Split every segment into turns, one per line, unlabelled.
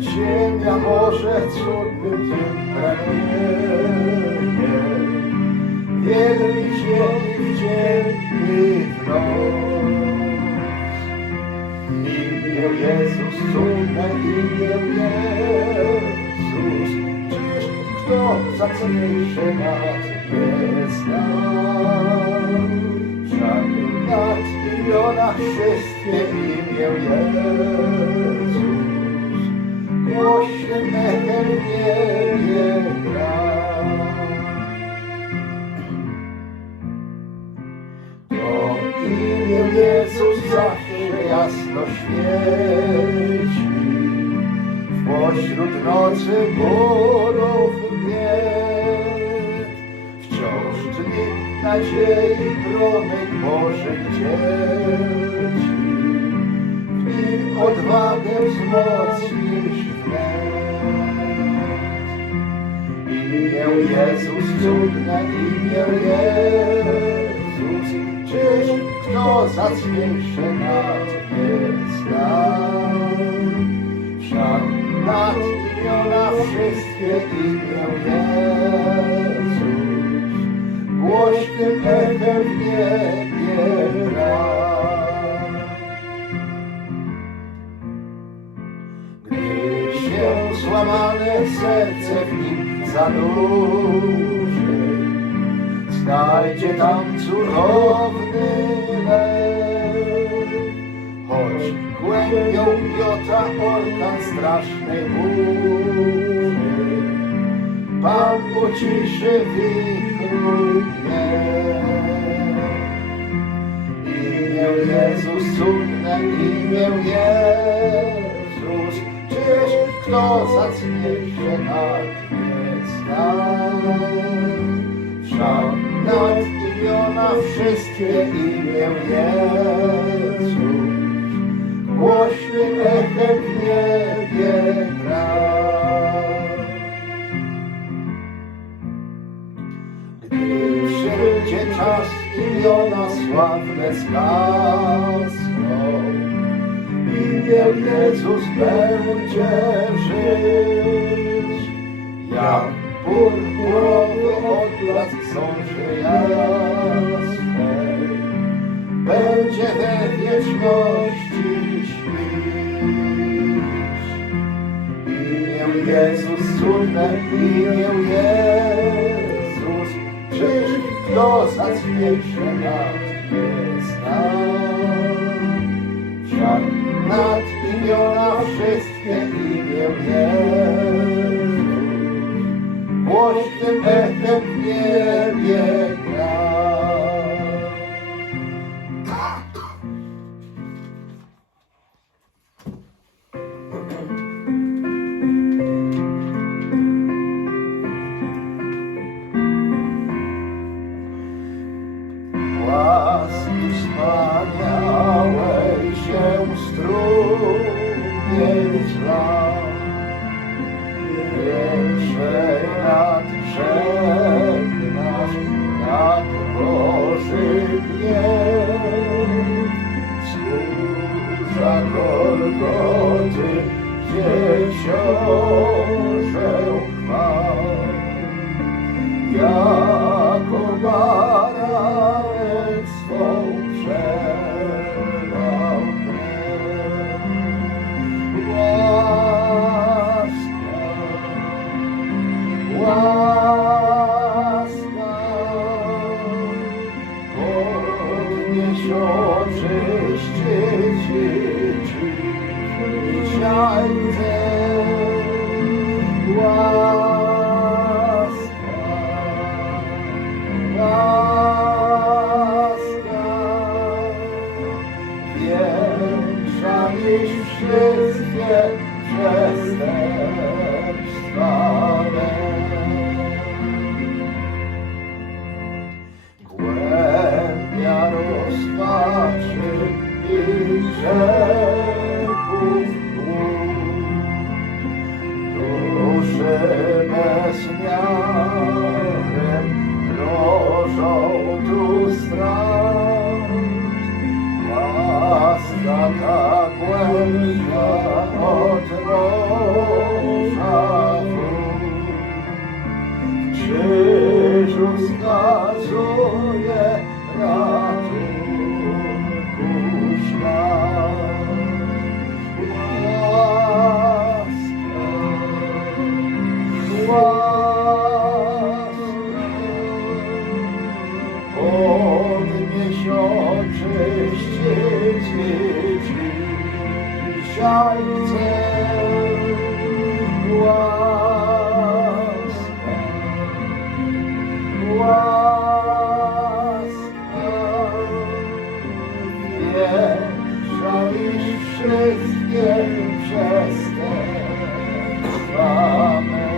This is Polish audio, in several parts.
ziemia, morze, cudnym tym pragnienie. Wierni ziemi w dzień w noc. Imię Jezus, cudne imię Jezus. Czyż kto zacniejszy nad nie znał? Nad imiona wszystkie imię Jezus. Głośnym echem w niebie gra. To imię Jezus zawsze jasno świeci. Pośród nocy burów bied Wciąż tli nadziei promyk Bożych dzieci W nim odwagę wzmocnisz Imię Jezus, cudne imię Jezus. Czyż kto zacniejsze nad nie znał? Wszak nad imiona wszystkie imię Jezus. Głośnym echem w niebie się złamane serce zanurzy Znajdzie tam cudowny lek Choć głębią miota orkan strasznej burzy Pan uciszy wichru Imię Jezus, cudne imię Jezus Czyż kto zacniejsze nad nie znał? Wszystkie imię Jezus Głośnym echem w niebie gra. Gdy przyjdzie czas imiona sławne zgasną, imię Jezus będzie żyć, jak purpurowy odblask sąży jasnej, będzie we wieczności śnić. Imię Jezus, cudne imię Jezus, czyż kto zacniejsze nad nie znał? Wszak nad głośnym echem w niebie gra. Wspaniałej się strumień zla, Gniew. Wzgórza Golgoty, gdzie książę chwał, jako rozpaczy i grzechów głód, duszy bezmiarem grożą tu strat. za ta głębia od Dzisiaj przestępstwa me.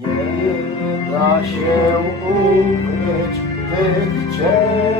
Nie da się ukryć tych ciemnych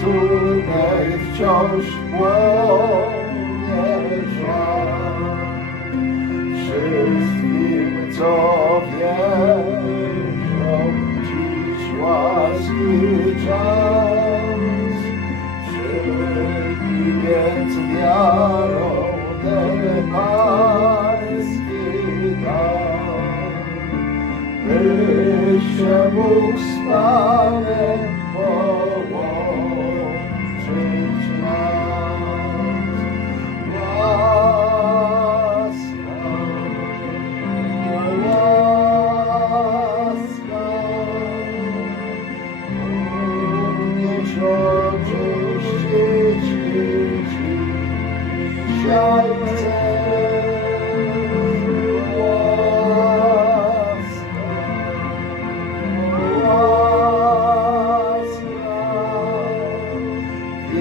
cudnej wciąż płonie żal. Wszystkim, co byś się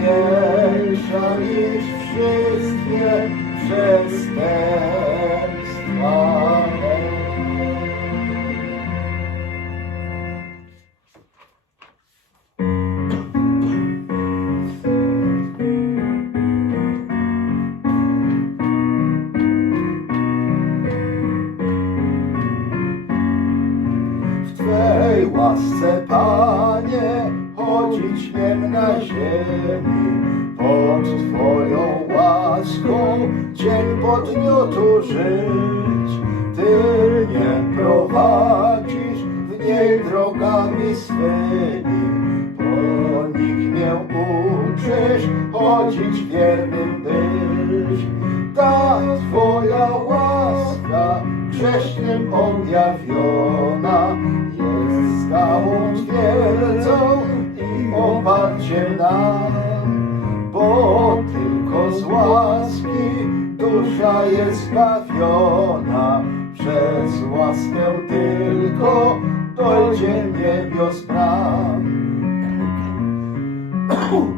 większa niż wszystkie przestępstwa. W Twej łasce, Panie, chodzić na ziemi. Pod Twoją łaską dzień po dniu tu żyć. Ty mnie prowadzisz w niej drogami swymi. Po nich mnie uczysz chodzić wiernym być. Ta Twoja łaska grzesznym objawiona jest skałą twierdzą i oparciem nam, bo tylko z łaski dusza jest zbawiona, przez łaskę tylko dojdzie niebios bram.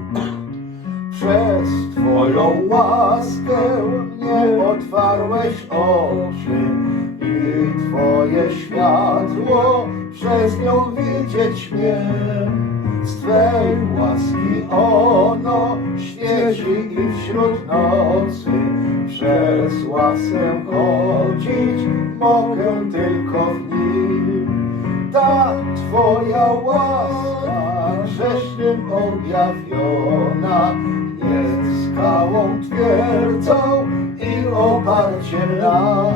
Przez Twoją łaskę nie otwarłeś oczy i Twoje światło przez nią nocy przez łaskę chodzić mogę tylko w nim. Ta Twoja łaska grzesznym objawiona jest skałą twierdzą i oparciem nam.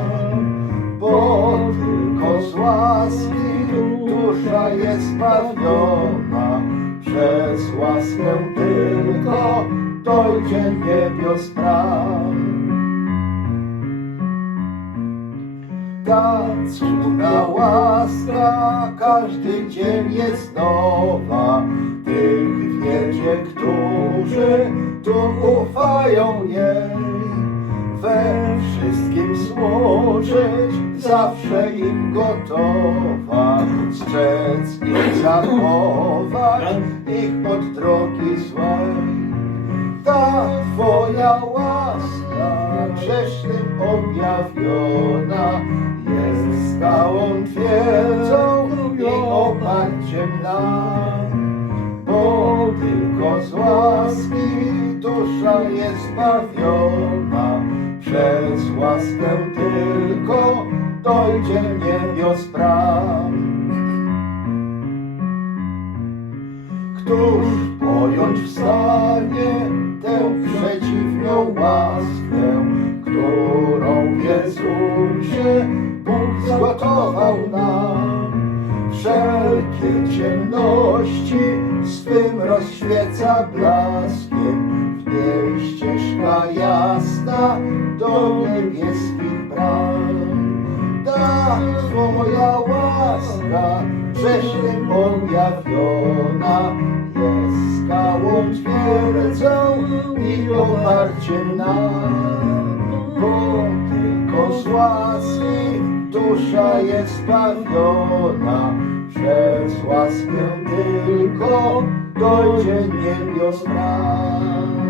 Bo tylko z łaski dusza jest zbawiona, przez łaskę tylko dojdzie niebios bram. Ta cudna łaska każdy dzień jest nowa. Tych wiecie, którzy tu ufają jej. We wszystkim służyć, zawsze im gotowa. Strzec i zachować ich od drogi złej. Ta Twoja łaska grzesznym objawiona jest skałą twierdzą i oparciem nam. Bo tylko z łaski dusza jest zbawiona, przez łaskę tylko dojdzie niebios bram. Któż pojąć w stanie przeciwną łaskę, którą w Jezusie Bóg zgotował nam? Wszelkie ciemności swym rozświeca blaskiem, w niej ścieżka jasna do niebieskich bram. Ta Twoja łaska grzesznym objawiona jest skałą twierdzą i oparciem nam. Bo tylko z łaski dusza jest zbawiona, przez łaskę tylko dojdzie niebios bram.